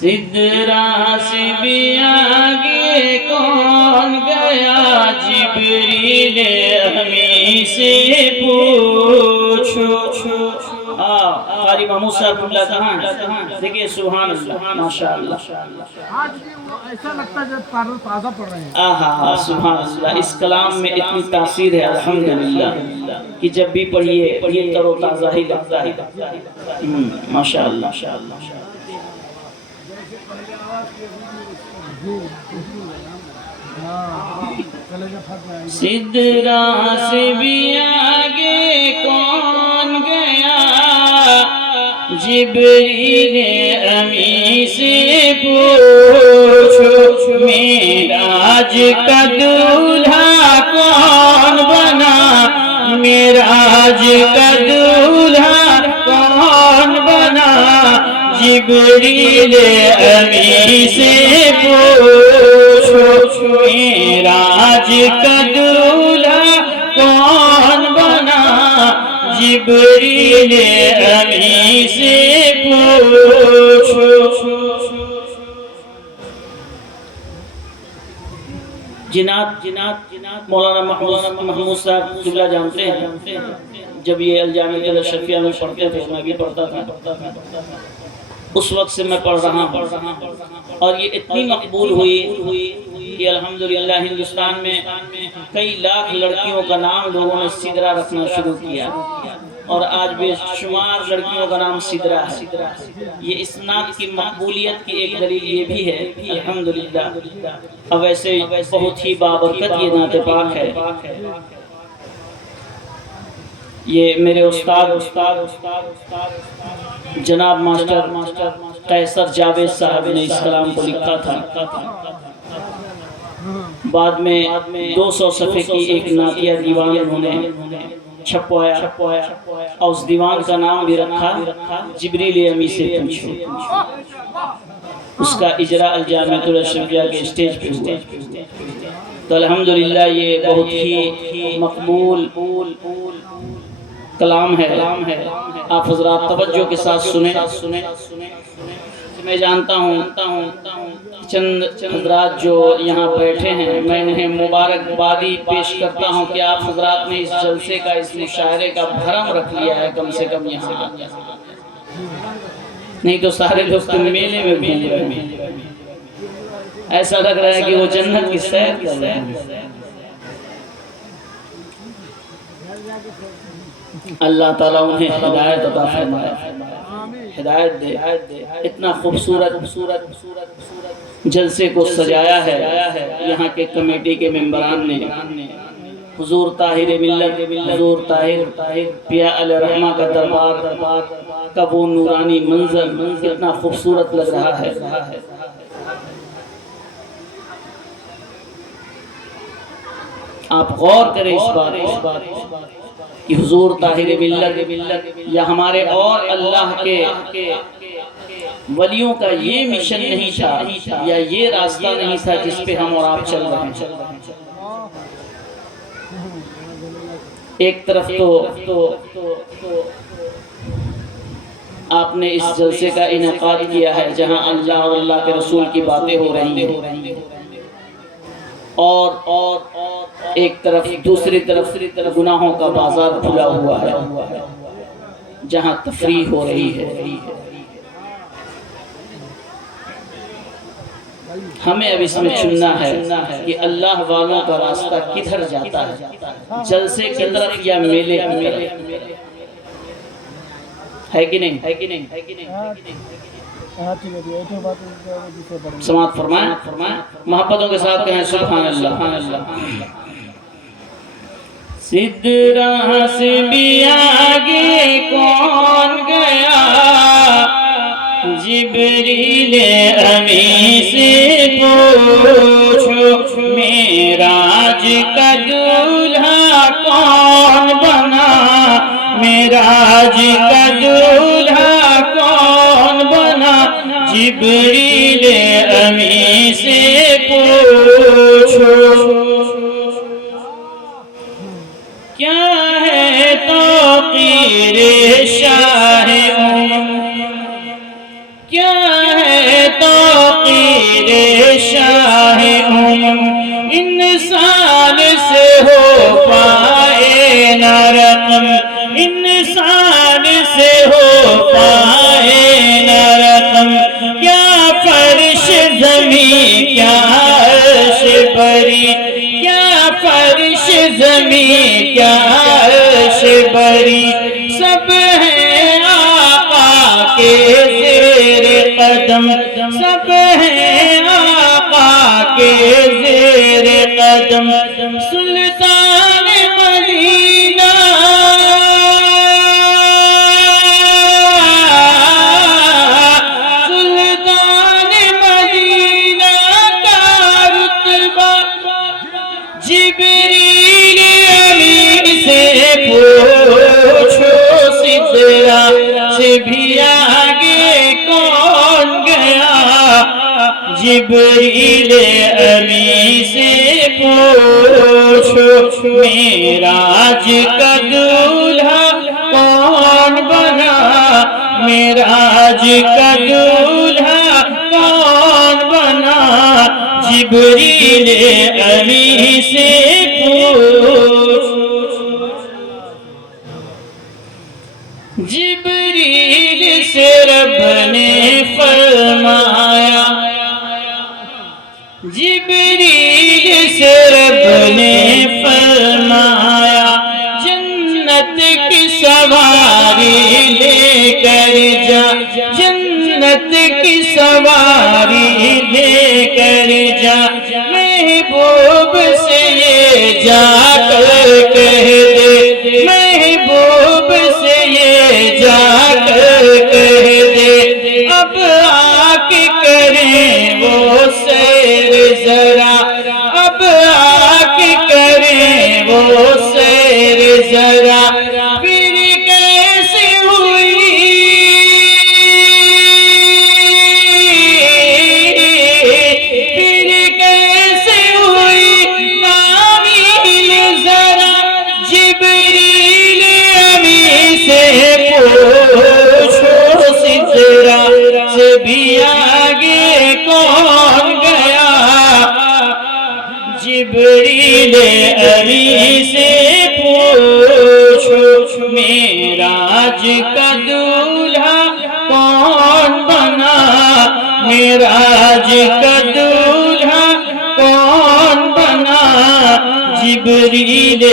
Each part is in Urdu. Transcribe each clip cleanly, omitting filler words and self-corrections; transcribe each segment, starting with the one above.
سدرا سے بھی آگے کون گیا جبریل امی سے پوچھو۔ قاری محمود صاحب اللہ کہاں ہے؟ دیکھئے سبحان اللہ ماشاءاللہ آج بھی وہ ایسا لگتا ہے جب تازہ پڑھ رہے ہیں۔ آہا سبحان اللہ، اس کلام میں اتنی تاثیر ہے الحمدللہ کہ جب بھی پڑھیے یہ تر و تازہ ہی لگتا ہے۔ ماشاءاللہ سدرا سے بھی آگے کون گیا جبریل امی سے پوچھو، معراج کا دولہا کون بنا، معراج کا دولہا کون بنا، جبریل امی سے پوچھو، معراج کا دولہا کون بنا، جبریل امی سے پوچھو۔ جنات مولانا محمود صاحب قبلہ جانتے ہیں، جب یہ الجامعہ الاشرفیہ میں پڑھتے تھے میں بھی پڑھتا تھا، اس وقت سے میں پڑھ رہا ہوں اور یہ اتنی مقبول ہوئی کہ الحمدللہ ہندوستان میں کئی لاکھ لڑکیوں کا نام لوگوں نے سدرا رکھنا شروع کیا اور آج بے شمار لڑکیوں کا نام سدرا ہے۔ یہ اس نعت کی مقبولیت کی ایک دلیل یہ بھی ہے الحمدللہ۔ اب ایسے بہت ہی بابرکت یہ نعت پاک ہے۔ یہ میرے استاد جناب ماسٹر قیصر جاوید صاحب نے اس کلام کو لکھا تھا، بعد میں 200 صفحے کی ایک نعتیہ دیوان انہوں نے چھپوایا اور اس دیوان کا نام بھی رکھا جبریل امی سے پوچھو۔ اس کا اجرا الجامعہ الاشرفیہ کے اسٹیج پہ ہوا، تو الحمدللہ یہ بہت ہی مقبول کلام ہے۔ آپ حضرات توجہ کے ساتھ سنیں۔ میں جانتا ہوں چند حضرات جو یہاں بیٹھے ہیں، میں انہیں مبارکبادی پیش کرتا ہوں کہ آپ حضرات نے اس جلسے کا، اس مشاعرے کا بھرم رکھ لیا ہے کم سے کم یہاں، نہیں تو سارے لوگ تو میلے میں گھوم رہے ہیں، ایسا لگ رہا ہے کہ وہ جنت کی سیر کر رہے ہیں۔ اللہ تعالیٰ انہیں ہدایت عطا فرمائے، ہدایت دے۔ اتنا خوبصورت جلسے کو سجایا ہے یہاں کے کمیٹی کے ممبران نے۔ حضور طاہر ملت، حضور طاہر پیا علیہ رحمہ کا دربار کا وہ نورانی منظر کتنا خوبصورت لگ رہا ہے۔ آپ غور کریں اس بات کہ حضور طاہر ملت یا ہمارے اور اللہ کے ولیوں کا یہ مشن نہیں تھا یا یہ راستہ نہیں تھا جس پہ ہم اور آپ چل رہے ہیں۔ ایک طرف تو آپ نے اس جلسے کا انعقاد کیا ہے جہاں اللہ اور اللہ کے رسول کی باتیں ہو رہی ہیں، اور ایک طرف دوسری طرف گناہوں کا بازار کھلا ہوا ہے جہاں تفریح ہو رہی ہے۔ ہمیں اب اس میں چننا ہے کہ اللہ والوں کا راستہ کدھر جاتا ہے، جلسے کی طرف یا میلے کی طرف، ہے کہ نہیں؟ سماعت فرمائیں، محبتوں کے ساتھ کہیں سبحان اللہ۔ سدرا سے بھی آگے کون گیا جبریل امی سے پوچھو، معراج کا دولہا کون بنا، معراج کا دولہا کون بنا، جبریل امی سے پوچھو۔ کیا ہے توقیر شاہ کیا ہے تو رقم انسان سے ہو پائے نہ رقم کیا فرش زمین کیا عرش بری کیا فرش زمین کیا عرش بری سب ہیں آقا کے زیر قدم سب ہیں آقا کے زیر قدم سلطان مدینہ سلطان مدینہ کا رتبہ جبریل امین سے پوچھو سدرا سے بھی آگے کون گیا جبریل امین سے پوچھو معراج کا دولہا کون بنا معراج کا دولہا کون بنا جبریل امین سے پوچھو جبریل سے رب نے فرمایا جبریل سے رب نے فرمایا جنت کی سواری لے کر جا جنت کی سواری لے کر جا محبوب سے یہ جا کر کہہ دے محبوب سے یہ جا کر کہہ دے اب آ کے کریں وہ سیر ذرا اب آ کے کریں وہ سیر ذرا پھر کیسے ہوئی پھر کیسے ہوئی تعمیل ذرا جبریل امین سے پوچھو سدرا سے بھی آگے کون گیا جبریل امین سے پوچھو معراج کا دولہا کون بنا معراج کا دولہا کون بنا جبریل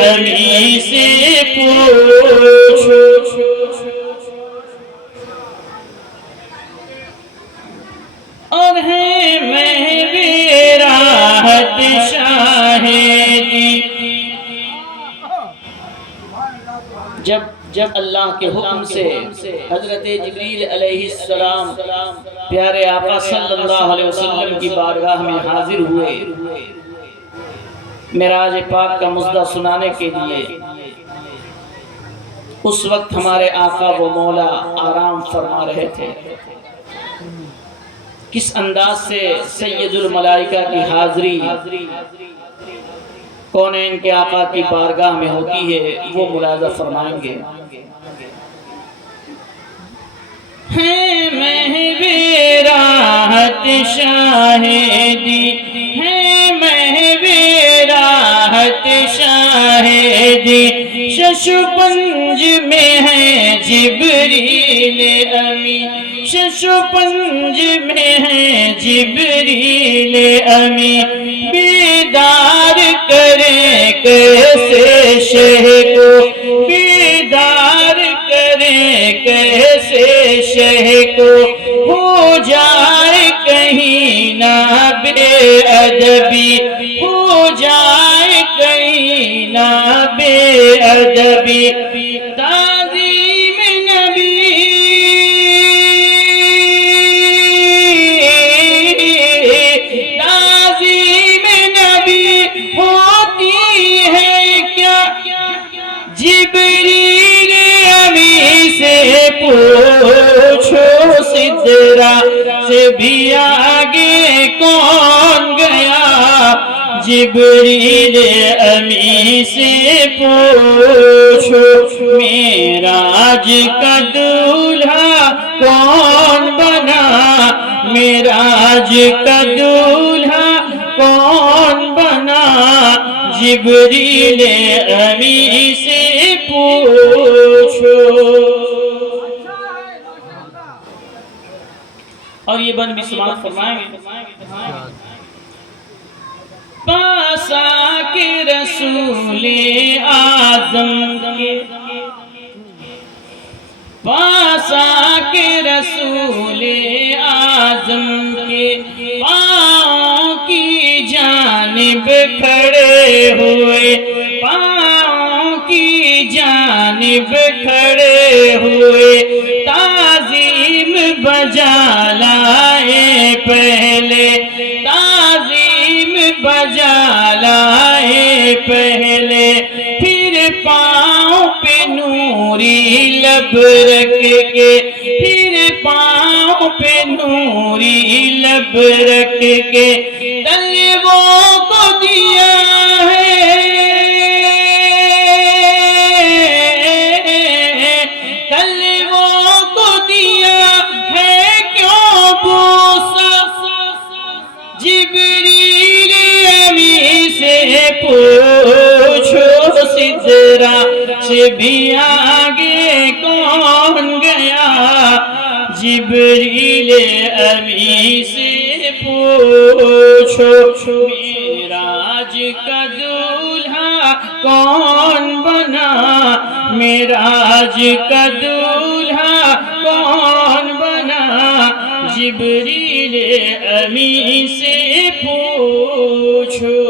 امین سے پوچھو اور ہے مہوی راحت شاہدی جب اللہ کے حکم سے حضرت جبریل علیہ السلام پیارے آقا صلی اللہ علیہ وسلم کی بارگاہ میں حاضر ہوئے معراج پاک کا مژدہ سنانے کے لیے اس وقت ہمارے آقا و مولا آرام فرما رہے تھے کس انداز سے سید الملائکہ کی حاضری کونین کے آقا کی بارگاہ میں ہوتی ہے وہ ملاحظہ فرمائیں گے ہے مہوی راحت شاہدی ہے مہوی راحت شاہدی ششپنج میں ہے جبریل امین ششپنج میں ہے جبریل امین بیدار کرے کیسے شہ کو بیدار کرے کیسے شہ کو ہو جائے کہیں نہ بے ادبی ہو جائے کہیں نہ بے ادبی تعظیم نبی تعظیم نبی ہوتی ہے کیا جبریل امین سے پوچھو سدرا سے بھی آگے کون گیا جبریل امین سے پوچھو معراج کا دولہا کون بنا معراج کا دولہا کون بنا جبریل امین سے پوچھو. اور یہ بند بھی سماعت فرمائیں گے. پاس آ کے رسول اعظم کے، پاس آ کے رسول اعظم کے پاؤں کی جانب کھڑے ہوئے، پاؤں کی جانب کھڑے ہوئے، تعظیم بجا لائے پہلے، تعظیم بجا لائے پہلے، پھر پاؤں پہ نوری لب رکھ کے، پھر پاؤں پہ نوری لب رکھ کے طلبوں کو دیا ہے، طلبوں کو دیا ہے کیوں بوسا، جبریل امی سے پوچھو سدرا سے بھی آگے کون گیا، جبریل امی سے پوچھو معراج کا دولہا کون بنا، معراج کا دولہا کون بنا، جبریل امی سے پوچھو.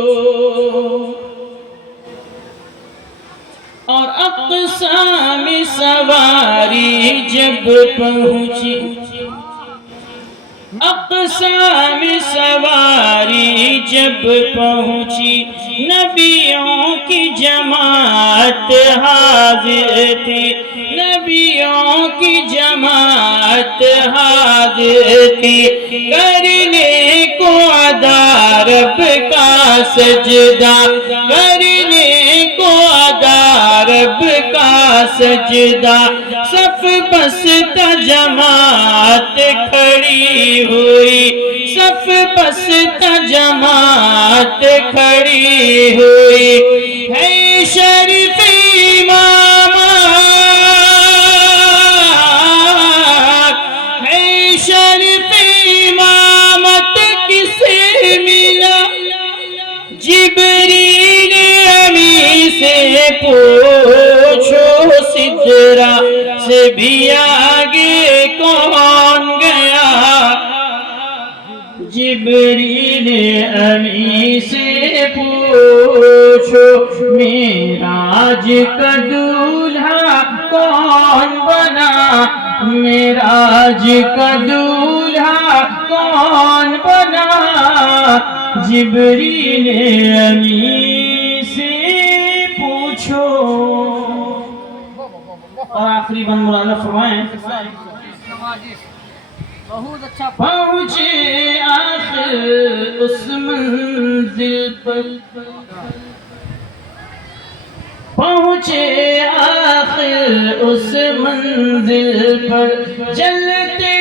اور اقصا میں سواری جب پہنچی، اقصا میں سواری جب پہنچی، نبیوں کی جماعت حاضر تھی، نبیوں کی جماعت حاضر تھی، کرنے کو ادا رب کا سجدہ، کرنے کو ادا رب کا سجدہ، صف بستہ جماعت کھڑی ہوئی، صف بستہ جماعت کھڑی ہوئی، ہے شریف امامات، ہے شریف امامت کسے ملا، جبریل امی سے پوچھو سدرا سے بھی آگے کون گیا، جبریل امی سے پوچھو معراج کا دولہا کون بنا، معراج کا دولہا کون بنا، جبریل امی سے پوچھو. اور آخری بند مولانا فرمائیں، بہت اچھا پہنچے آخر اس منزل پر، پہنچے آخر اس منزل پر، جلتے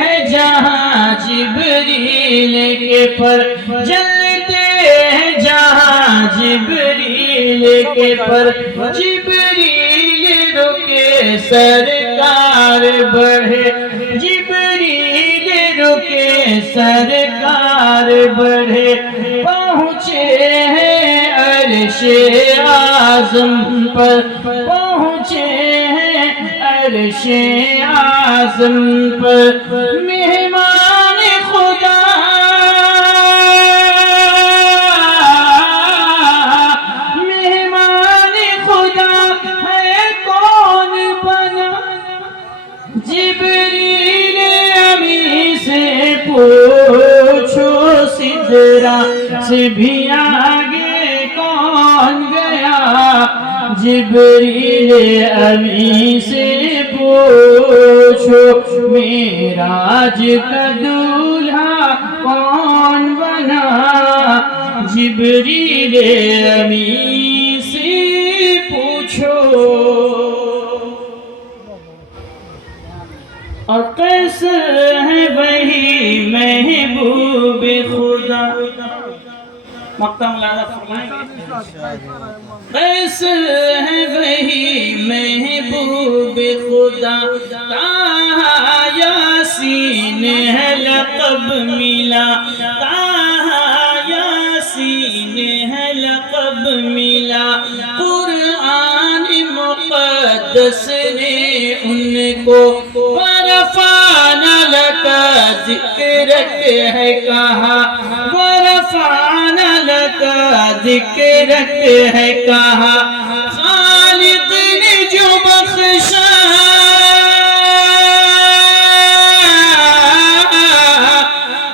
ہیں جہاں جبریل کے پر، جلتے ہیں جہاں جبریل کے پر، جبریل رکے سرکار بڑھے، جبریل رکے سرکار بڑھے، پہنچے ہیں عرش اعظم پر، پہنچے ہیں عرش اعظم پر، مہمان خدا، مہمان خدا ہے کون بنا، جبریل امی سے پوچھو سدرا سے بھی آگے کون گیا، جبریل امی سے پوچھو معراج کا دولہا کون بنا، جبریل امی سے پوچھو. اور قیصر ہے وہی محبوب خدا. مقطع مولانا فرمائیں گے. قیصر ہے وہی محبوب خدا، طٰہٰ یاسین ہے لقب ملا، طٰہٰ یاسین ہے لقب ملا۔ قرآن مقدس نے ان کو ورفعنا لک ذکرک ہے کہا، ورفعنا لک ذکرک ہے کہا۔ خالق نے جو بخشا،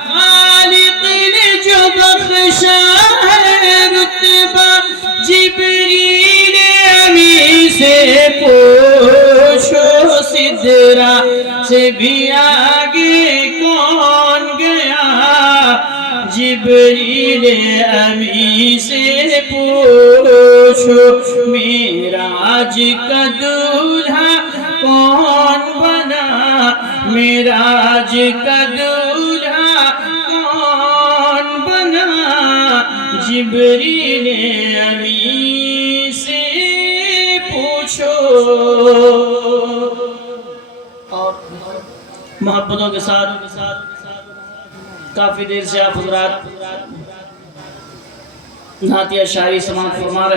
خالق نے جو بخشا ہے رتبہ، جبریل امی سے پوچھو سدرا سے بھی آگے کون گیا، جبریل امی سے پوچھو معراج کا دولہا کون بنا، معراج کا دولہا کون بنا، جبریل امی سے پوچھو۔ اور محبتوں کے ساتھ کافی دیر سے آپ حضرات نعتیہ شاعری سماعت فرما رہے ہیں۔